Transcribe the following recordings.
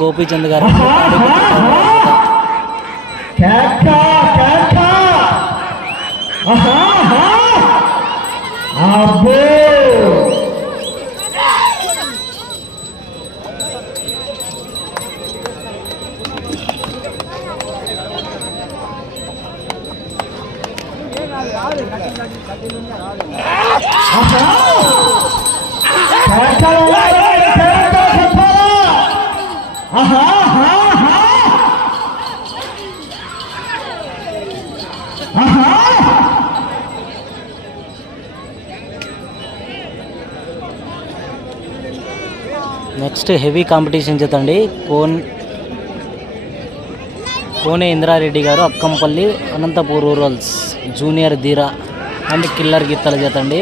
గోపీచంద్ గారు అబ్బో! Next heavy competition చేతండి కోన్ కోనే ఇంద్రారెడ్డి గారు Akkampalli Anantapur rurals junior Dheera and killer గీతల చేతండి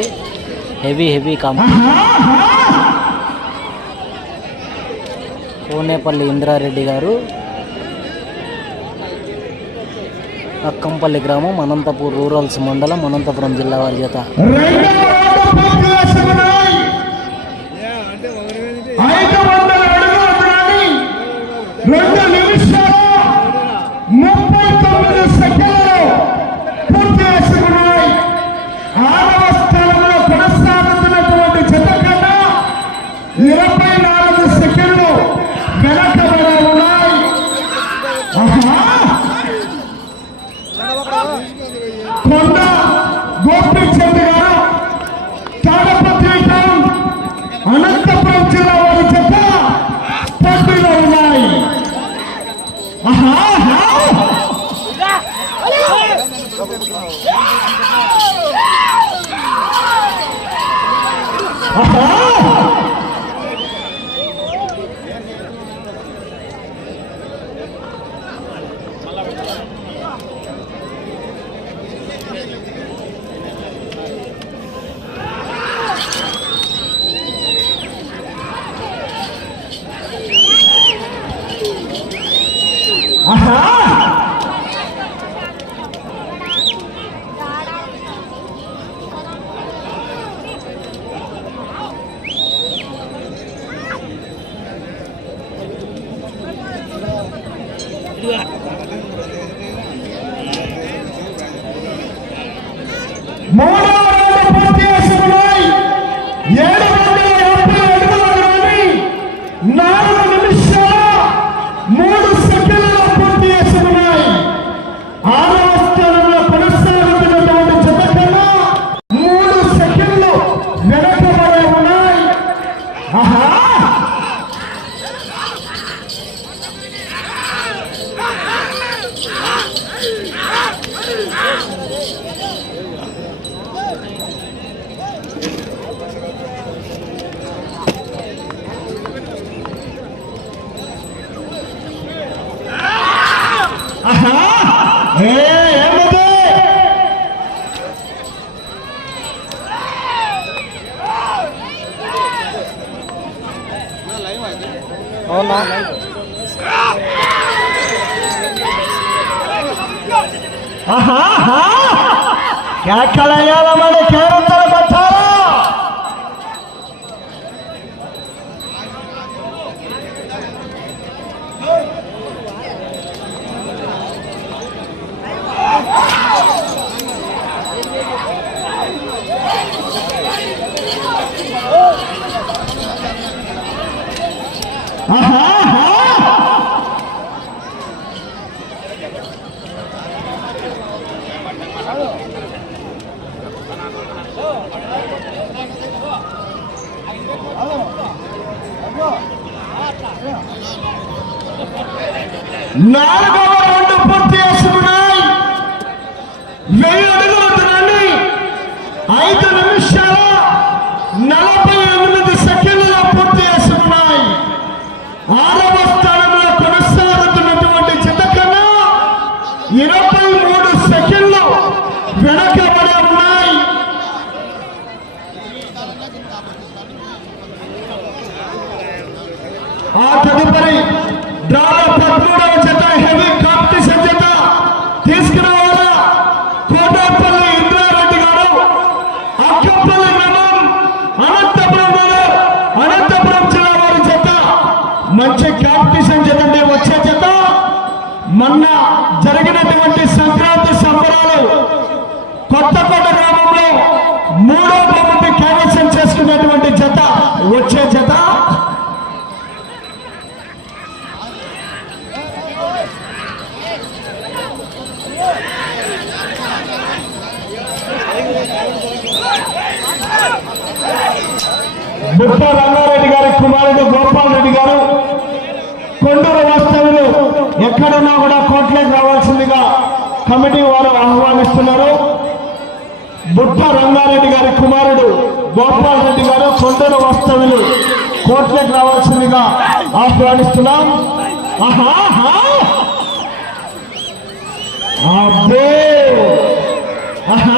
heavy heavy competition. Konepalli Indrareddy గారు అక్కంపల్లి గ్రామం అనంతపూర్ రూరల్స్ మండలం అనంతపురం జిల్లా వారి చేత. ఇరవై నాలుగు సెకండ్లు వెనకబడాలని అవునా? ఆహా ఆహా. కేకలేయాల మరి? నాలుగు ఆహా. నాలుగవ రౌండ్ పూర్తి చేసుకున్నాయి వెయ్యి అడుగుల దూరాన్ని ఐదు నిమిషాల నలభై ఎనిమిది సెకండ్ల పూర్తి చేసుకున్నాయి ఆరవ స్థానంలో కొనసాగుతున్నటువంటి జత కన్నా ఇరవై మూడు సెకండ్లు వెనకబడి ఉన్నాయి ఆ తదుపరి డ్రాలో పదమూడవ జత హెవీ కాంపిటీషన్ జత తీసుకురావాలా కోటాపల్లి ఇంద్రారెడ్డి గారు. అక్కపల్లి గ్రామం అనంతపురం గారు అనంతపురం జిల్లా వారి జత. మంచి కాంపిటీషన్ జత వచ్చే జత. మొన్న జరిగినటువంటి సంక్రాంతి సంబరాలు బుట్ట రంగారెడ్డి గారి కుమారుడు గోపాల్ రెడ్డి గారు కొండూరు వాస్తవులు ఎక్కడున్నా కూడా కోట్లకు రావాల్సిందిగా కమిటీ వారు ఆహ్వానిస్తున్నారు. బుట్ట రంగారెడ్డి గారి కుమారుడు గోపాల్ రెడ్డి గారు కొండూరు వాస్తవులు కోట్లకు రావాల్సిందిగా ఆహ్వానిస్తున్నాం. ఆహా! ఆహా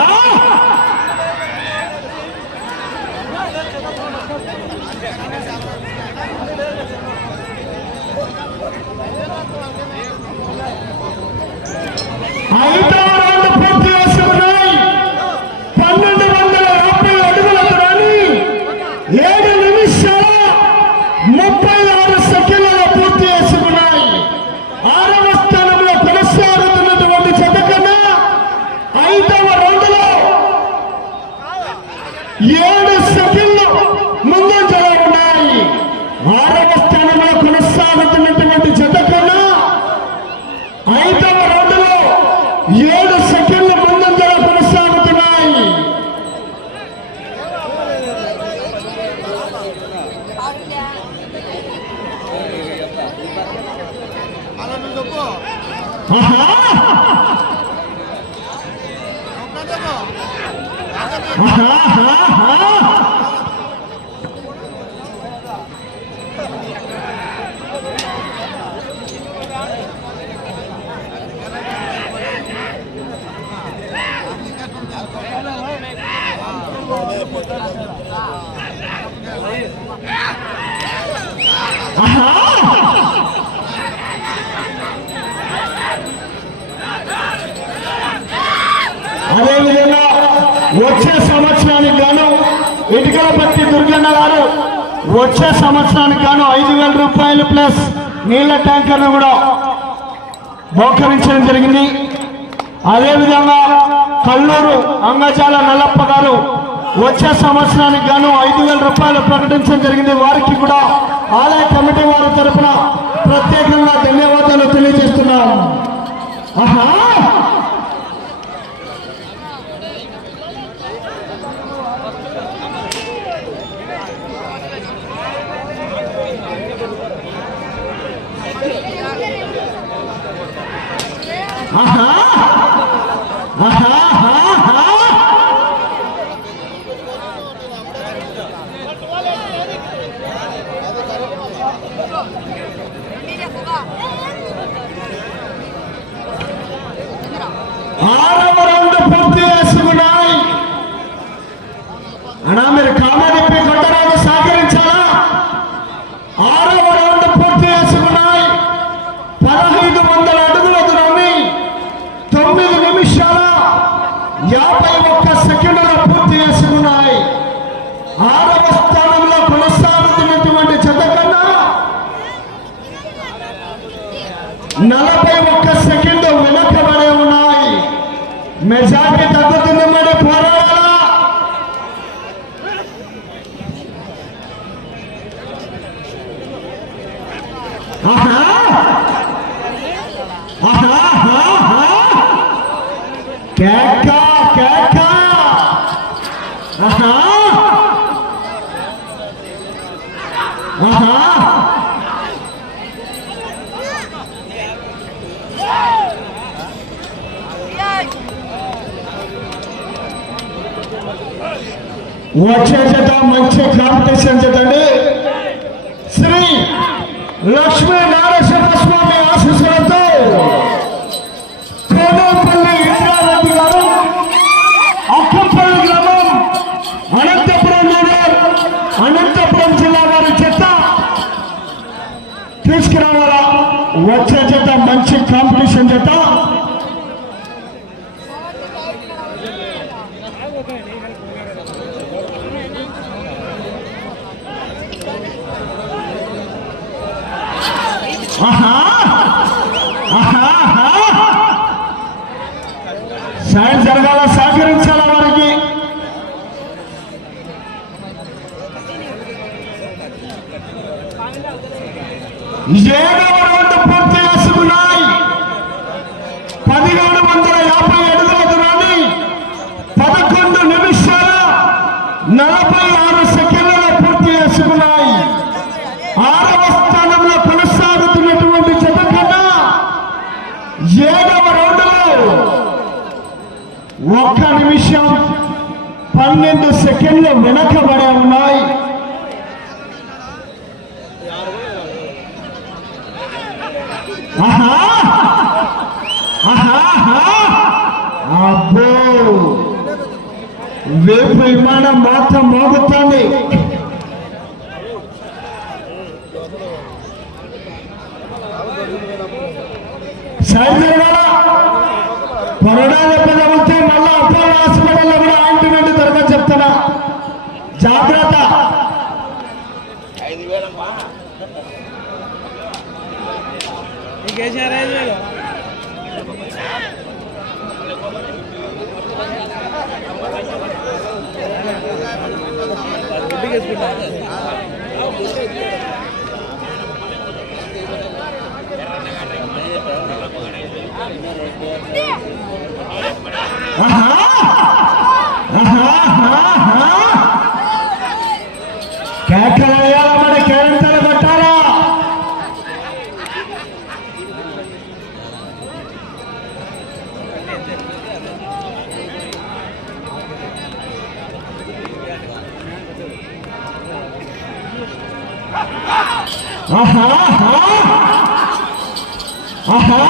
ఐదవ రౌండ్ పూర్తి చేసుకున్నాయి పన్నెండు వందల యాభై అడుగుల దూరాన్ని ఏడు నిమిషాల ముప్పై ఆరు సెకండ్లలో పూర్తి చేసుకున్నాయి ఆరవ స్థానంలో కొనసాగుతున్నటువంటి జత కన్నా ఐదవ రౌండ్లో ఏడు సెకండ్లు ముందంజలో ఉన్నాయి ఆరవ స్థానంలో కొనసాగుతున్నటువంటి జత కన్నా ఐదవ రౌండ్లో ఏడు సెకండ్ల ముందంజలో కొనసాగుతున్నాయి ఆహా! ఆహా! ఆహా! అదేవిధంగా వచ్చే సంవత్సరానికి గాను ఇటుకలపట్టి దుర్గన్న గారు వచ్చే సంవత్సరానికి గాను ఐదు వేల రూపాయలు ప్లస్ నీళ్ళ ట్యాంకర్ను కూడా మోకరించడం జరిగింది. అదేవిధంగా కల్లూరు అంగజాల నల్లప్ప గారు వచ్చే సంవత్సరానికి గాను ఐదు వేల రూపాయలు ప్రకటించడం జరిగింది. వారికి కూడా ఆలయ కమిటీ వారి తరఫున ప్రత్యేకంగా ధన్యవాదాలు తెలియజేస్తున్నాం. ఆహా! ఆహా ఆహా ఆహా ఆరవ రౌండ్ పూర్తి చేసుకున్నాయి అన్నా మీరు కామారెడ్డి కొట్టరాజు సహకరించాలా ఆరవ రౌండ్ పూర్తి ఆహా ఆహా ఆహా కేక కేక ఆహా ఆహా వచ్చే జత మంచి కాంపిటీషన్ జతండి శ్రీ లక్ష్మీ నారసింహ స్వామి ఆశీస్సులతో కోనపల్లి ఇంద్రారెడ్డి గారు అక్కంపల్లి గ్రామం అనంతపురం నగర్ అనంతపురం జిల్లా వారి చెత్త తీసుకురావాలా? వచ్చే జత మంచి కాంపిటీషన్ జత సాయం జరగాల సహకరించాల వారికి? ఏడవ రౌండ్ పూర్తి చేసుకున్నాయి పదిహేడు వందల యాభై అడుగుల దూరాన్ని పదకొండు నిమిషాల నలభై ఆరు సెకండ్లలో పూర్తి చేసుకున్నాయి ఆరవ స్థానంలో కొనసాగుతున్నటువంటి జత కన్నా ఏడవ రౌండ్లో ఒక్క నిమిషం పన్నెండు సెకండ్లు వెనకబడి ఉన్నాయి. ఆహా! అబ్బో! వేపు విమానం మాత్రం మోగుతోంది. సైజుగా జాగ్రత్త కేసీఆర్ ఐదు వేలు ఆహా! ఆహా! ఆహా! आहा, आहा,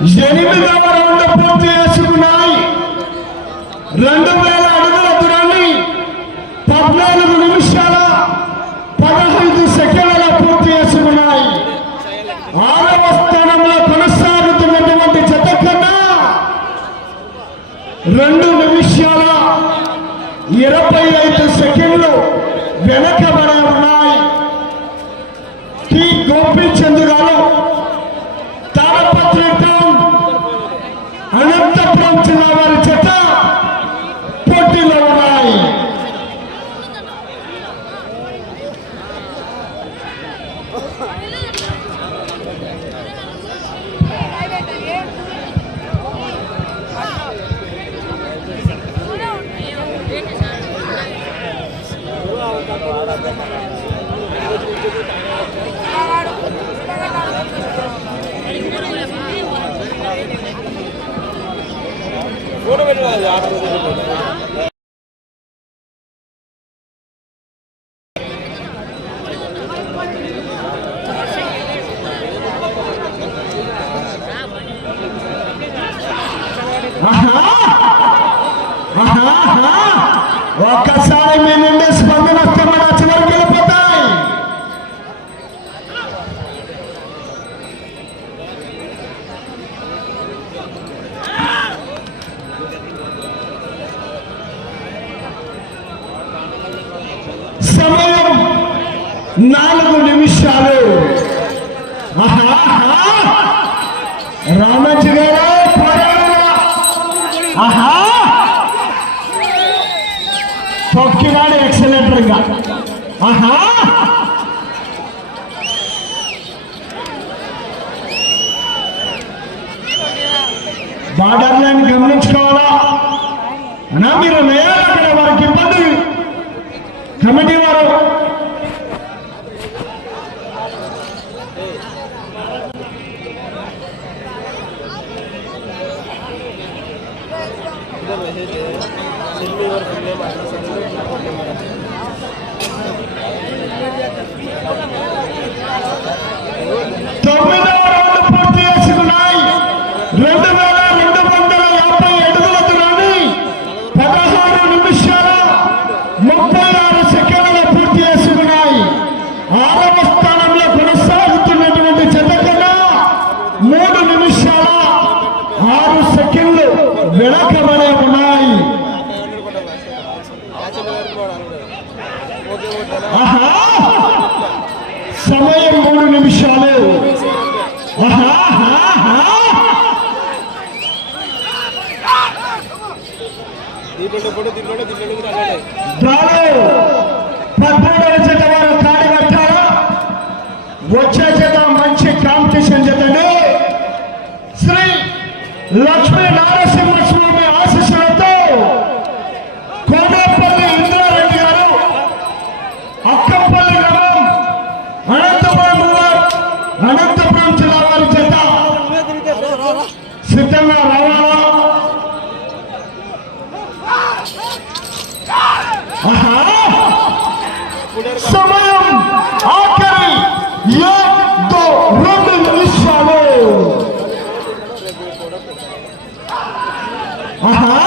ఎనిమిదవ రౌండ్ పూర్తి చేసుకున్నాయి. రెండు వేల అడుగుల దూరాన్ని పద్నాలుగు నిమిషాల పదహైదు సెకండ్ల పూర్తి చేసుకున్నాయి. ఆరవ స్థానంలో కొనసాగుతున్నటువంటి చెత్త కన్నా రెండు నిమిషాల ఇరవై ఐదు సెకండ్లు వెనక ఉన్నాయి టి గోపీచంద్ గారు తాడపత్రి టౌన్ అనంతపురం జిల్లా తొక్కినాడు ఎక్సలెంటర్గా ఆహా! బార్డర్ లైన్ గమనించుకోవాలా? మీరు వేయాలి అక్కడ వారికి ఇబ్బంది. కమిటీ వారు తొమ్మిదవ రౌండ్ పూర్తి చేసుకున్నాయి రెండు వేల రెండు వందల యాభై అడుగుల దూరాన్ని పదహారు నిమిషాల ముప్పై ఆరు సెకండ్లు పూర్తి చేసుకున్నాయి ఆరవ స్థానంలో కొనసాగుతున్నటువంటి జత కన్నా మూడు నిమిషాల ఆరు సెకండ్లు వెనకబడే ఉన్నాయి ఆహా సమయం మూడు నిమిషాలు ఆహా, ఆహా, ఆహా. రాను పదమూడవ జత వారు కట్టారా వచ్చే జత మంచి కాంపిటీషన్ జతండి శ్రీ లక్ష్మీ నారసింహస్వామి ఆశీస్సులతో కోనేపల్లి ఇంద్రారెడ్డి గారు అక్కంపల్లి గ్రామం అనంతపురం అనంతపురం జిల్లా వారి జత. సిద్ధంగా రావాలా. ఆహా!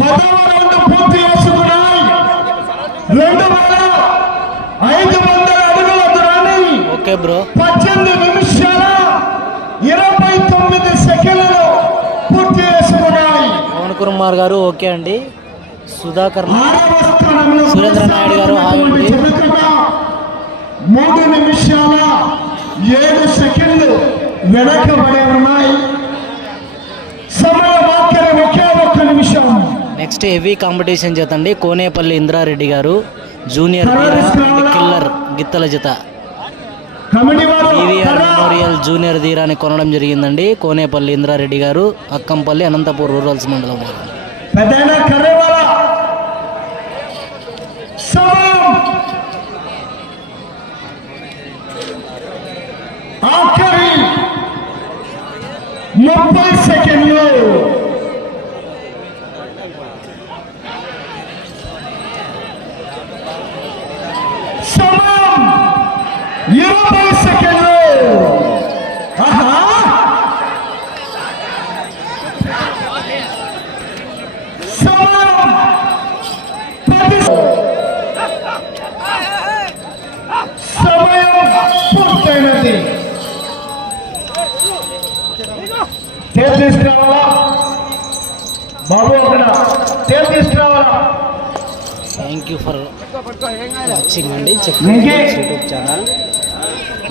పదవ రౌండ్ పూర్తి చేసుకున్నాయి రెండు వేల ఐదు వందల అడుగుల దూరాన్ని ఓకే బ్రో. పద్దెనిమిది నిమిషాల ఇరవై తొమ్మిది సెకండ్లు పూర్తి చేసుకున్నాయి. పవన్ కుమార్ గారు ఓకే అండి. సుధాకర్ సురేంద్ర నాయుడు గారు. జరుగుతున్న మూడు నిమిషాల ఏడు సెకండ్లు వెనకబడి ఉన్నాయి. నెక్స్ట్ హెవీ కాంపిటీషన్ చేత అండి. కోనేపల్లి ఇంద్రారెడ్డి గారు జూనియర్ కిల్లర్ గిత్తల జత. పీవీఆర్ మెమోరియల్ జూనియర్ ధీరాన్ని కొనడం జరిగిందండి. కోనేపల్లి ఇంద్రారెడ్డి గారు అక్కంపల్లి అనంతపూర్ రూరల్స్ మండలం ముప్పై సెకండ్లు సమయం ఇరవై సెకండ్లు ఆహా సమయం పది సమయం పూర్తయినది టేప్ తీసుకురావాలా బాబు అక్కడ టేప్ తీసుకురావాలా థ్యాంక్ యూ ఫర్ వాచింగ్ అండి. చెక్ ఇంకే? YouTube channel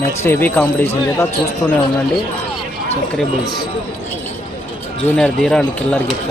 next heavy competition చేత చూస్తూనే ఉండండి. Chakri bulls junior Dheera and killer gift